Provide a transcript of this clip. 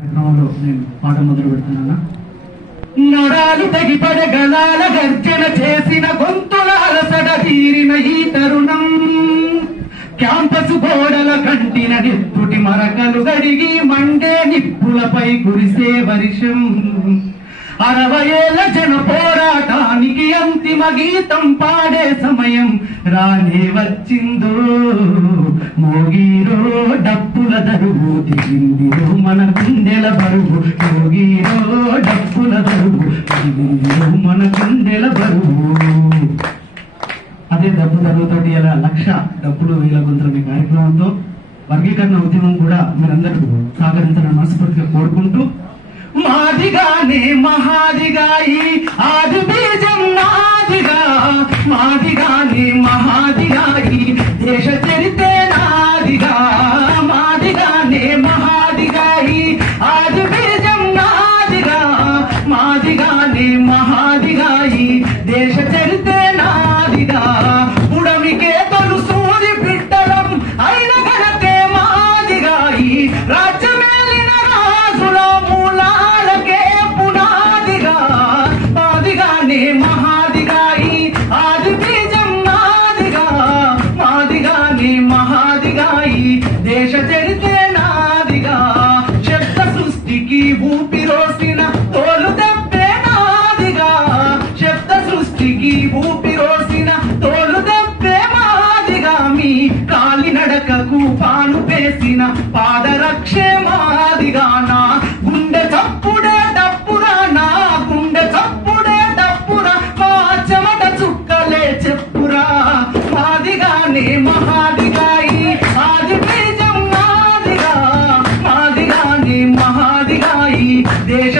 నేను పాట మొదలు పెడుతున్నాను. నడాలు తెగిపడ గలాల గర్జన చేసిన గొంతుల అలసట తీరిన ఈ తరుణం, క్యాంపసు గోడల కంటిన నిప్పుటి మరకలు గడిగి మండే నిప్పులపై కురిసే వర్షం, 60 ఏళ్ల జన పోరాటానికి అంతిమ గీతం పాడే సమయం రానే వచ్చిందో. మోగీరో డప్పుల దరువు, దిగిందిరో మన గుండెల బరువు. మోగీరో డప్పుల దరువు, దిగిందిరో మన గుండెల బరువు. అదే డబ్బు దరువుతోటి ఇలా 1,00,000 డబ్బులు వేల గొంతుల కార్యక్రమంతో వర్గీకరణ ఉద్యమం కూడా మీరందరూ సహకరించాలని మనస్ఫూర్తిగా కోరుకుంటూ, మాదిగానే మహాదిగాయి ఆది బీజం నాదిగా, మాదిగానే మహాదిగాయి దేశ చరితే నాదిగా, మాదిగానే మహాదిగాయి ఆది బీజం నాదిగా, మాదిగానే మహాదిగాయి దేశ చరితే నాదిగా. ఉడమికే తొలు సూది బిడ్డలం అయిన ఘనతే మాదిగాయి, రాజ్యమేలిన రాజుల మూలాలకే పునాదిగా, మాదిగానే మహాదిగాయి ఆది బీజం నాదిగా, మాదిగానే మహాదిగాయి దేశ చరితే నాదిగా. శబ్ద సృష్టికి ఊపిరోసిన తోలు దెబ్బే నాదిగా, శబ్ద సృష్టికి ఊపిరోసిన తోలు దెబ్బే మాదిగా. మీ కాలి నడకకు పాను పేసిన పాదరక్షే మాదిగా. నా గుండె చప్పుడే డప్పురా, నా గుండె చప్పుడే డప్పురా, మా చెమట చుక్కలే చెప్పురా. మాదిగానే మహాదిగాయి ఆది బీజం నాదిగా, మాదిగానే మహాదిగాయి దేశ